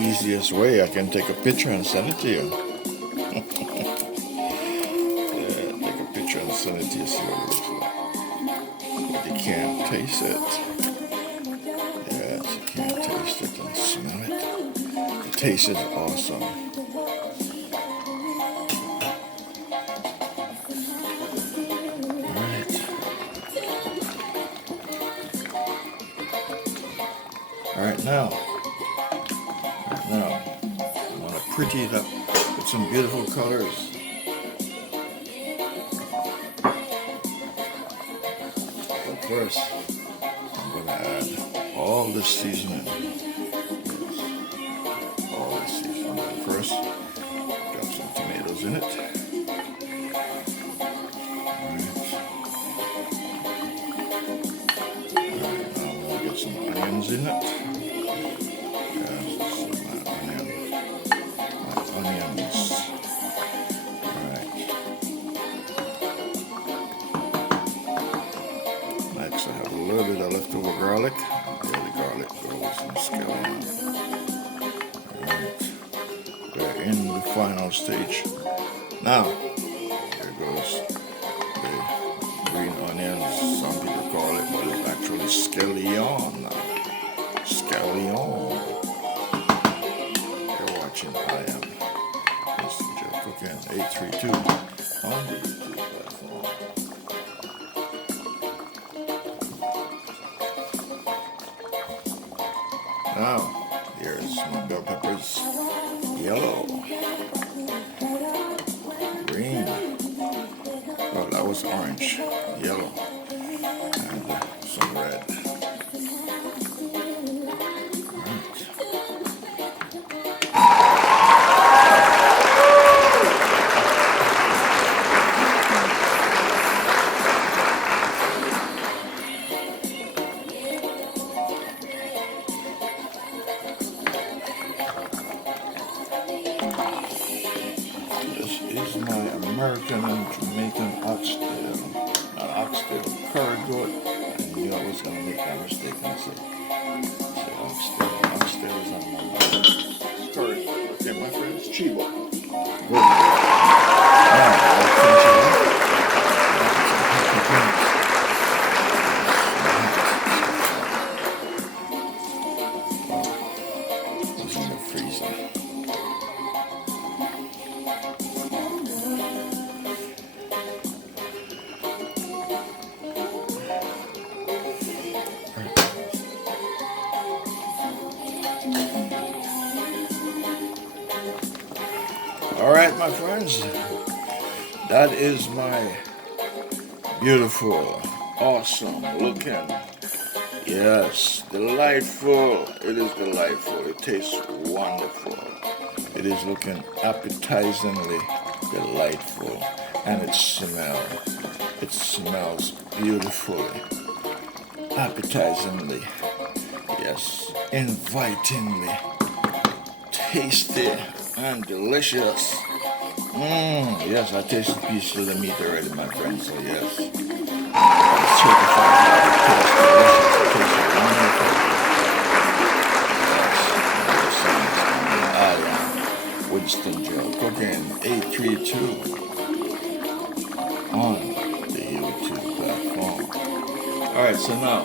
easiest way, I can take a picture and send it to you. Yeah, take a picture and send it to you, see what it looks like. But you can't taste it. Yes, you can't taste it and smell it. The taste is awesome. Alright, now, I want to pretty it up with some beautiful colors. But first, I'm going to add all this seasoning. All this seasoning. First, drop some tomatoes in it. Alright, now I'm going to get some onions in it. I have a little bit of leftover garlic. There the garlic goes in scallion. Alright. We're in the final stage. Now, there goes the green onions, some people call it, but it's actually scallion. Scallion. You're watching I am WinstonGelCooking&DiscoveryTV on the YouTube platform. Now, here's my bell peppers. Yellow. Green. Oh, that was orange. Yellow. And some red. This is my American and Jamaican oxtail. Oxtail curry goat. And you always gonna make that mistake and say oxtail. Oxtail is on my mind. Curry goat. Okay, my friends, Chibo. Good. Now, I'll finish it up. It's in the freezer. All right, my friends, that is my beautiful, awesome looking, yes, delightful. It is delightful. It tastes wonderful. It is looking appetizingly delightful, and it smells beautifully, appetizingly, yes, invitingly, tasty and delicious. Yes, I tasted a piece of the meat already, my friends, so yes. It's certified. It tastes delicious. It tastes wonderful. Yes, I am Winston Gel Cooking 832 on the YouTube platform. Alright, so now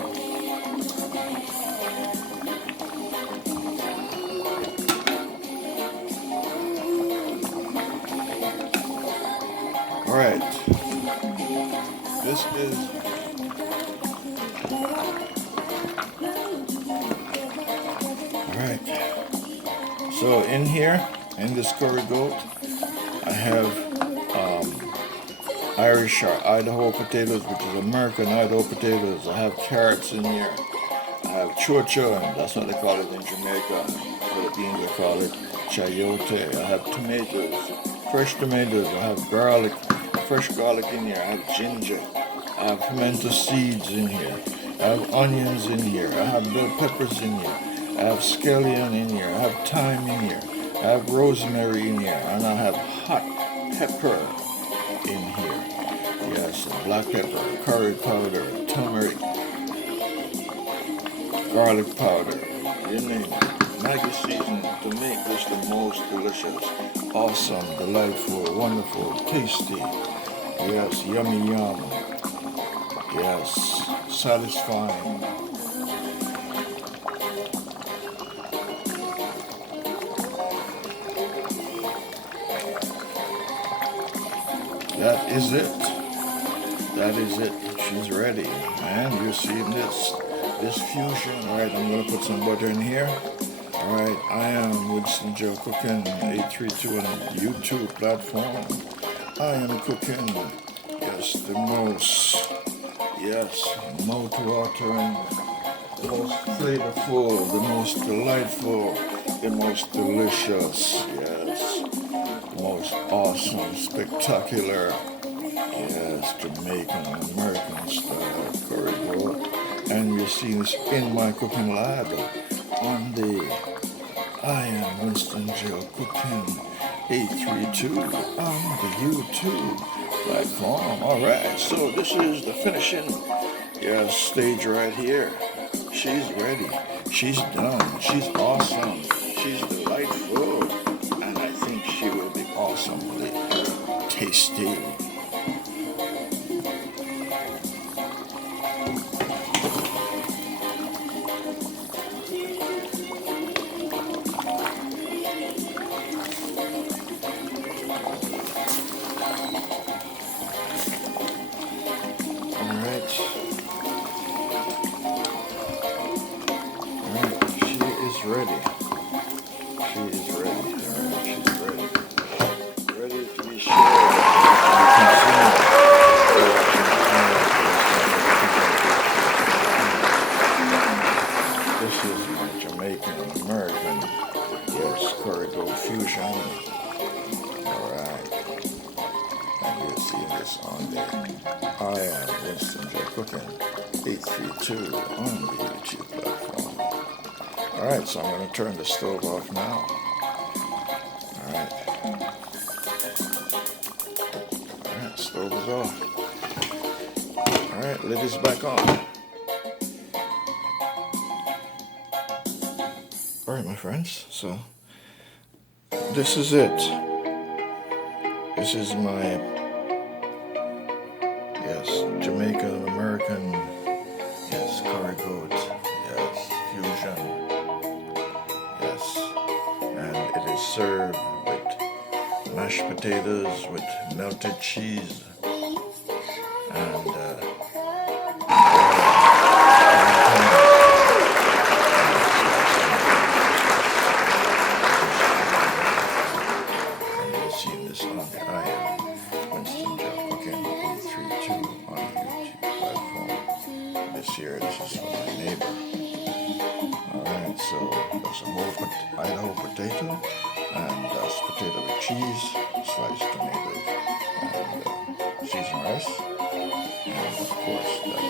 alright, this is alright, so in here, in this curry goat, I have Irish or Idaho potatoes, which is American Idaho potatoes. I have carrots in here. I have chocho, and that's what they call it in Jamaica. Philippines they call it chayote. I have tomatoes, fresh tomatoes. I have garlic, fresh garlic in here. I have ginger. I have pimento seeds in here. I have onions in here. I have bell peppers in here. I have scallion in here. I have thyme in here. I have rosemary in here. And I have hot pepper in here. Yes, black pepper, curry powder, turmeric, garlic powder, you name it. Maggi seasoning to make this the most delicious, awesome, delightful, wonderful, tasty. Yes, yummy yum. Yes, satisfying. That is it. That is it. She's ready. And you're seeing this fusion. Alright, I'm gonna put some butter in here. Alright, I am WinstonGelCooking&DiscoveryTV on YouTube platform. I am cooking, yes, the most, yes, mouth-watering, the most flavorful, the most delightful, the most delicious, yes, the most awesome, spectacular, yes, Jamaican, American-style curry goat. And you're seeing this in my cooking lab on the I am WinstonGelCooking&DiscoveryTV on the YouTube platform. Alright, so this is the finishing, yes, stage right here. She's ready. She's done. She's awesome. She's delightful. And I think she will be awesomely tasty. Alright, she is ready. She is ready. Alright, she's ready. Ready to be shared. This is my Jamaican American, yes, curry goat fusion. Alright. And you'll see this on there. I am WinstonGelCooking&DiscoveryTV on the YouTube platform. Alright, so I'm going to turn the stove off now. Alright. Alright, stove is off. Alright, lid is back on. Alright, my friends, so this is it. This is my, yes, Jamaican American, yes, curry goat, yes, fusion, yes, and it is served with mashed potatoes with melted cheese and on the I am WinstonGelCooking&DiscoveryTV on the YouTube platform. This year, this is for my neighbor. Alright, so that's a whole Idaho potato, and that's potato with cheese, sliced tomatoes, and seasoned rice, and of course that's